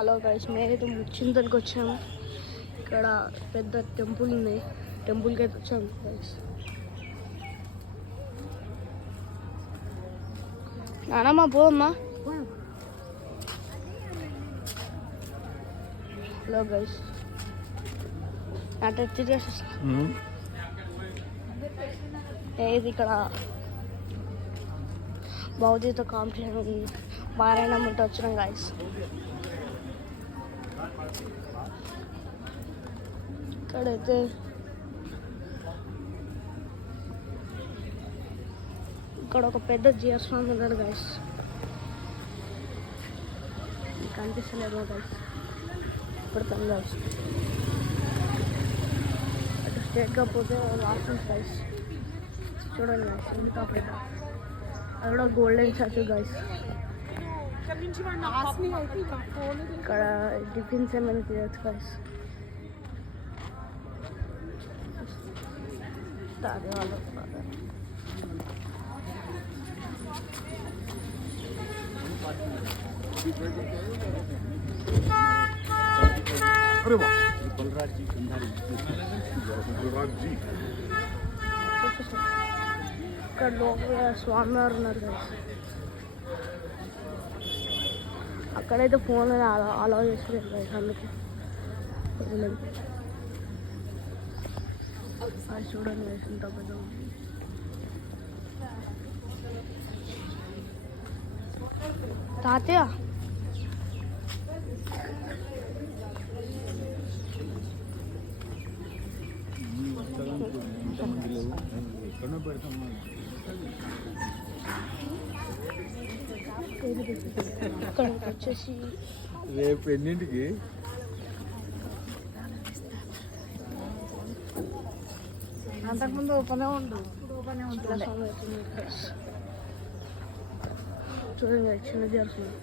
Hello guys, మేమైతే ముచ్చింతలకు వచ్చాము. ఇక్కడ పెద్ద టెంపుల్ ఉన్నాయి, టెంపుల్కి అయితే వచ్చాము గైస్. నానమ్మ పోమ్మా. హలో గైస్, నా టెస్ట్ చేసేసా. ఏది ఇక్కడ భౌతిక కాంపిటీషన్ ఉంది, పారాయణం ఉంటే వచ్చినాం గైస్. ఇక్కడైతే ఇక్కడ ఒక పెద్ద జిఆర్ స్వామి ఉన్నాడు గైస్. కనిపిస్తలేమో గైస్, ఇప్పుడు తను గైస్ అటు స్ట్రేట్గా పోతే లాస్ట్ గైస్. చూడండి గైస్, ఇంకా పెద్ద అది కూడా గోల్డెన్ స్టాచ్యూ గైస్. ఇక్కడ డిఫెన్స్ ఏమైనా తీయచ్చు గైస్. ఇక్కడ లోపల స్వామివారు ఉన్నారు గైస్. అక్కడైతే ఫోన్ అలౌ చేస్తారు గైస్, అందుకే అది చూడండి గైస్ ఎంత పెద్ద. తాతయ్య ఇక్కడికి వచ్చేసి రేపు ఎన్నింటికి అంతకుముందు ఓపెనే ఉంటుంది. చూడండి చిన్న జరుగుతుంది.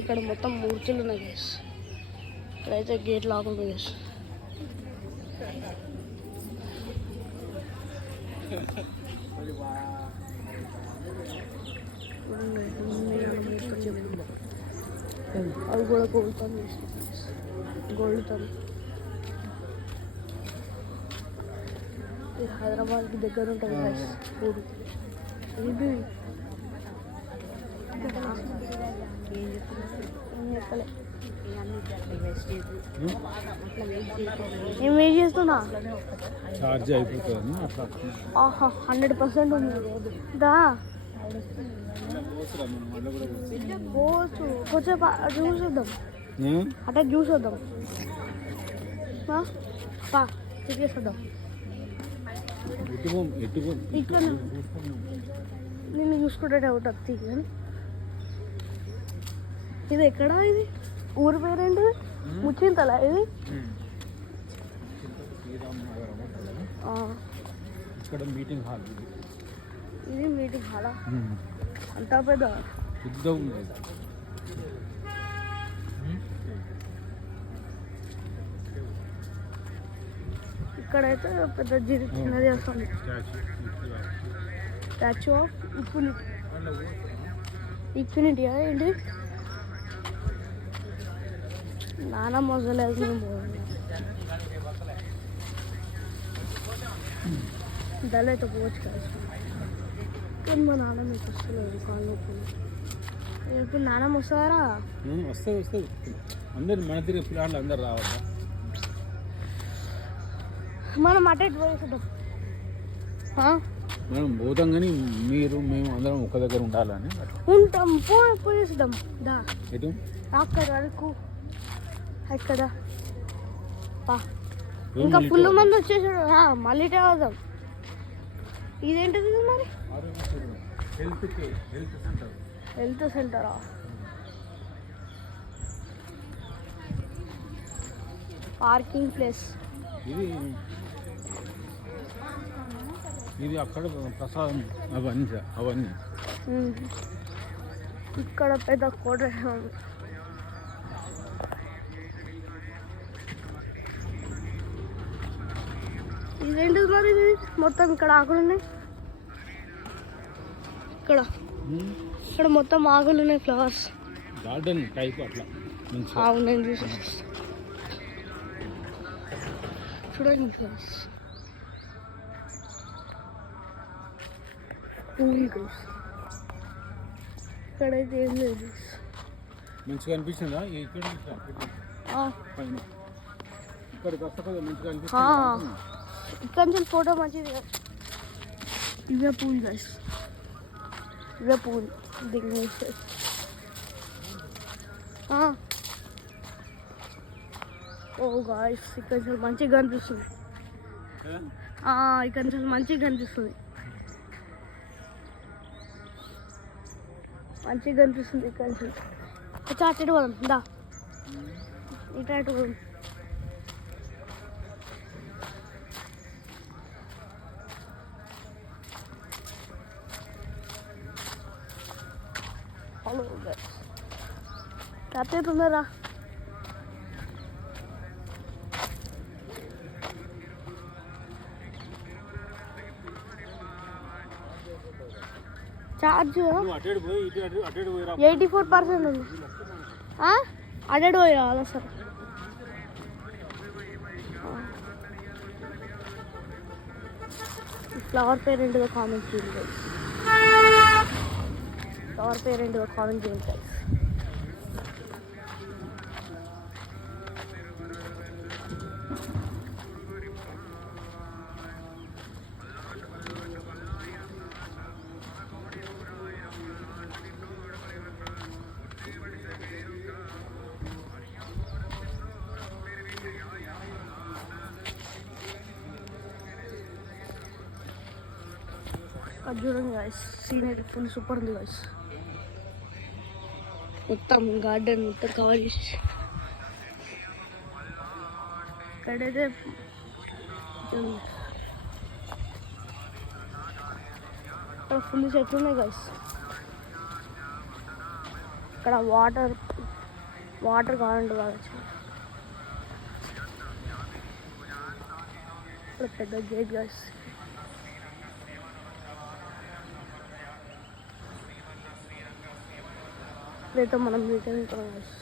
ఇక్కడ మొత్తం మూర్తులు ఉన్నాయి గైస్. ఇక్కడైతే గేట్ లాగుంటుంది గైస్. అవి కూడా గోల్డ్తో గోల్డ్తో. ఇది హైదరాబాద్కి దగ్గర ఉంటుంది గైస్ ఊరు. ఇది ఏం వెయిట్ చేస్తున్నా, ఛార్జ్ అయిపోతుంది. 100% ఉంది దా. పోవచ్చు, కొంచెం జ్యూస్ వద్దాం, అట్లా జ్యూస్ వద్దాం, టికెట్స్ వద్దాం. ఇక్కడ నేను చూసుకుంటే డౌట్ వస్తుంది కానీ ఇది ఎక్కడా? ఇది ఊరి పేరేంటిది? ముచ్చింతలా ఇది? ఇక్కడ మీటింగ్ హాల్. ఇది మీటింగ్ హాలా? అంతా పెద్ద ఇక్కడైతే పెద్ద చిన్నది వస్తుంది. స్టాచ్యూ ఆఫ్ ఇన్ఫినిటీ ఏంటి? నాన్న మొదలేదు. దళ అయితే పోవచ్చు కదా, కానీ మా నాన్న మీకు వస్తలేదు కాళ్ళు నొప్పులు. ఇప్పుడు నాన్నమ్మ వస్తారా? వస్తుంది. అందరు మన తిరిగి పిల్లలు అందరు రావాలి. మనం అటే పోయేద్దాం. మనం పోతాం కానీ మేము అందరం ఒక దగ్గర ఉండాలని ఉంటాం. పోయేద్దాం దా. ఎటు? అక్కడ వరకు అక్కడ ఇంకా ఫుల్ మంది వచ్చేసాడు. మళ్ళీ వద్దాం. ఇదేంటిది మరి? హెల్త్ సెంటరా? పార్కింగ్ ప్లేస్ ఇది. అక్కడ ప్రసాదం అవన్నీ. ఇక్కడ పెద్ద కోట. ఇదేంటిది మరి? ఇది మొత్తం ఇక్కడ ఆకులు ఉన్నాయి. ఇక్కడ మొత్తం ఆకులు ఉన్నాయి, ఫ్లవర్స్. గార్డెన్ టైప్ అట్లా మంచిగా. అవును చూసేసి చూడండి guys. ఉంది guys. ఇక్కడైతే ఏం లేదు guys. మంచిగా అనిపించిందా ఇక్కడ పైన ఇక్కడికి వస్తే కదా మంచిగా అనిపిస్తుంది. ఇక్కడ నుంచి ఫోటో మంచిది. ఇవే పూలు గైస్, ఇవే పూలు దీన్ని ఓ గాయస్ ఇక్కడ నుంచి మంచిగా కనిపిస్తుంది. ఇక్కడ నుంచి మంచిగా కనిపిస్తుంది, మంచిగా కనిపిస్తుంది ఇక్కడ నుంచి. వచ్చా అటు పోదాం, దా ఇటు పోదాం. హలో గైస్, తాతయ్య తొందరరా. చార్జ్ 84% ఉంది. అటెడ్ పోయి రావాలా సార్? ఫ్లవర్ పేరు ఏంటిదో కామెంట్ చేయండి గైస్. ఫ్లవర్ పేరు ఏంటిదో కామెంట్ చేయండి గైస్. అది చూడండి గాయస్, సీనరీ ఫుల్ సూపర్ ఉంది గాయస్. మొత్తం గార్డెన్ మొత్తం కవర్ చేసి ఇక్కడైతే ఇక్కడ ఫుల్ చెట్లు ఉన్నాయి గాయస్. ఇక్కడ వాటర్ కావాలంటే కావచ్చు. ఇక్కడ పెద్ద గేట్ గాయస్. ఇప్పుడైతే మనం రిటర్న్ అవుతాం గాయస్.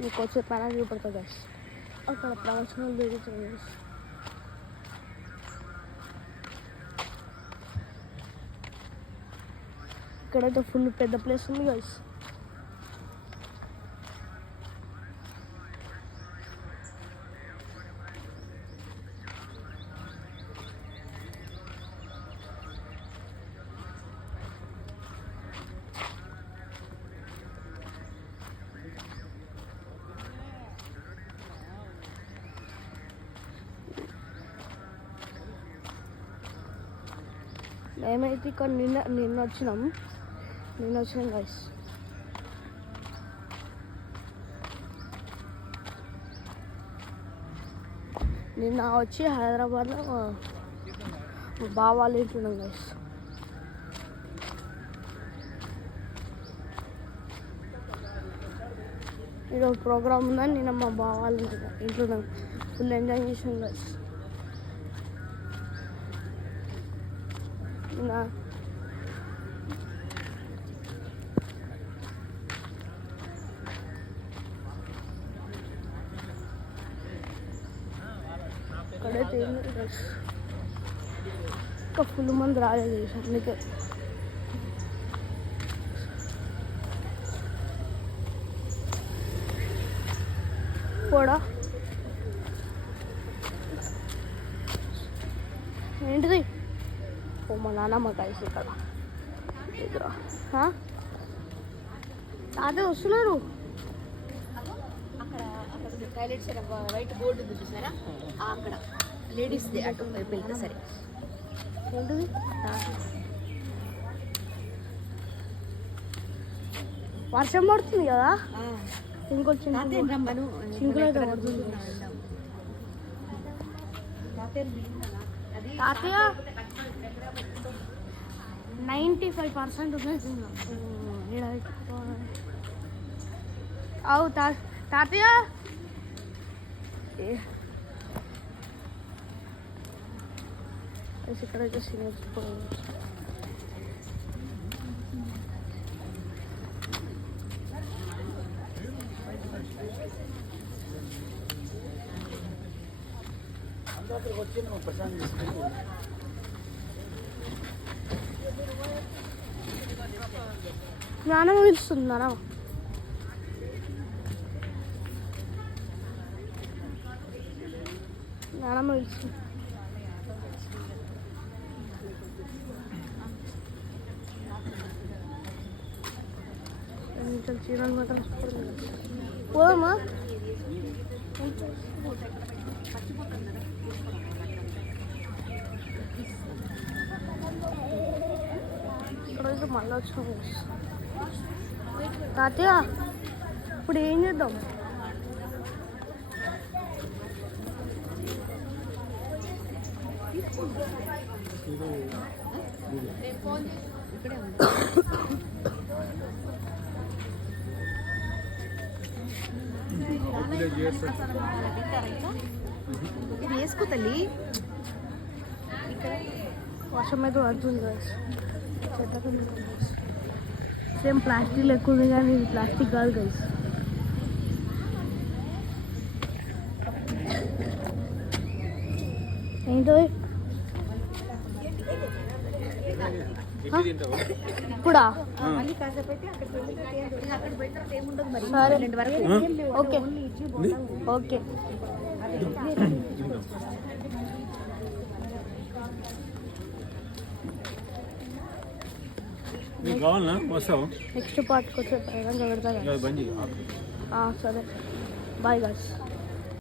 మీకు వచ్చే పైన చూపెడతా గాయస్. అక్కడ ప్రవచనాలు జరుగుతాయి గాయస్. ఇక్కడైతే ఫుల్ పెద్ద ప్లేస్ ఉంది గాయస్. మేమైతే ఇక్కడ నిన్న వచ్చినాం గైస్. నిన్న వచ్చి హైదరాబాద్లో బావాళ్ళు ఇంటున్నాం గైస్. ఈరోజు ప్రోగ్రామ్ ఉందని నిన్న మా బావాళ్ళు ఇంటున్నాం. ఫుల్ ఎంజాయ్ చేసాం గైస్. ఇక్కడైతే ఇంకా ఫుల్ మంది రాలేదు అందుకే. కూడా ఏంటిది? ఓ మా నాన్నమ్మ కలిసి ఇక్కడ తాత వస్తున్నారు. అక్కడ టాయిలెట్స్ వైట్ బోర్డు ఉంది చూసారా, అక్కడ లేడీస్ది అటు వెళ్తే సరే. ఏంటిది? వర్షం పడుతుంది కదా, ఇంకొచ్చింది చింకులు అయితే పడుతుంది. తాతయ్య 95% ఉన్నాయి. అవు తాతయ్య ఇక్కడైతే సినిమా నానమ్మ పిలుస్తుంది నానమ్మ. నానమ్మ పిలుస్తుంది. చీరలు మాత్రం పోదమ్మా. ఇక్కడైతే మళ్ళీ వచ్చిన తాతయ్య ఇప్పుడు ఏం చేద్దాం? ఇది వేసుకో తల్లి. వర్షం అయితే పడుతుంది కదా, సేమ్ ప్లాస్టిక్ లెక్క ఉంది కానీ ఇది ప్లాస్టిక్ కాదు గైస్. ఏంటో ఇప్పుడా? సరే ఓకే ఓకే. నీకు కావాలన్నా వస్తావు? నెక్స్ట్ పార్ట్కి వచ్చే పెడతా. బంద్ సరే బాయ్ గాయ్స్.